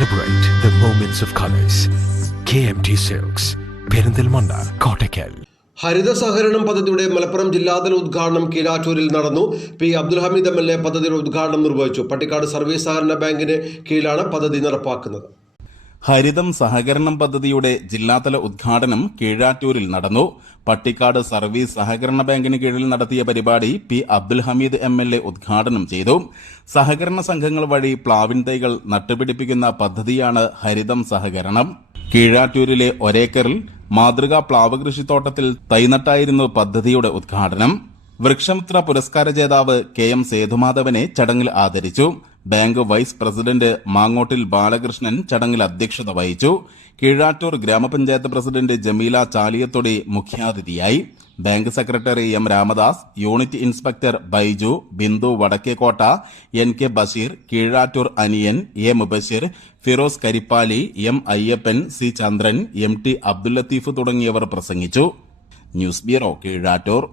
Celebrate the moments of colors. KMT Silks, Perinthalmanna Kottakkal ഹരിത സഹകരണം പദ്ധതിയുടെ മലപ്പുറം ജില്ലാതല ഉദ്ഘാടനം കീഴാറ്റൂരിൽ നടന്നു. P. Abdul Hameed M. L. A. പദ്ധതിയുടെ ഉദ്ഘാടനം നിർവഹിച്ചു. പട്ടിക്കാട് സർവീസ് സഹകരണ ബാങ്കിന് കീഴിലാണ് പദ്ധതി നടപ്പാക്കുന്നത്. ഹരിതം സഹകരണം പദ്ധതിയുടെ ജില്ലാതല ഉദ്ഘാടനം കീഴാറ്റൂരിൽ നടന്നു. പട്ടിക്കാട് സർവീസ് സഹകരണ ബാങ്കിന് കീഴിൽ നടത്തിയ പരിപാടി P Abdul Hameed M L A ഉദ്ഘാടനം ചെയ്തു. സഹകരണ സംഘങ്ങൾ വഴി പ്ലാവിൻ തൈകൾ നട്ടുപിടിപ്പിക്കുന്ന പദ്ധതിയാണ് ഹരിതം സഹകരണം. കീഴാറ്റൂരിലെ ഒരേക്കറിൽ മാതൃകാ പ്ലാവ് കൃഷിത്തോട്ടത്തിൽ തൈനട്ടായിരുന്നു പദ്ധതിയുടെ ഉദ്ഘാടനം. വൃക്ഷമിത്ര പുരസ്കാര ജേതാവ് കെ എം സേതുമാധവനെ ചടങ്ങിൽ ആദരിച്ചു. Bank vice president Mangottil Balakrishnan ചടങ്ങിൽ അധ്യക്ഷത വഹിച്ചു. കീഴാറ്റൂർ ഗ്രാമപഞ്ചായത്ത് പ്രസിഡന്റ് ജമീല ചാലിയത്തൊടി മുഖ്യാതിഥിയായി. Bank secretary M Ramadas unit inspector Baiju Bindu Vadakkekotta N K Basheer Keezhattur Aniyan A Mubasheer Firoz Karippali M Ayyappan C Chandran M T Abdul Latheef തുടങ്ങിയവർ പ്രസംഗിച്ചു. News bureau Keezhattur.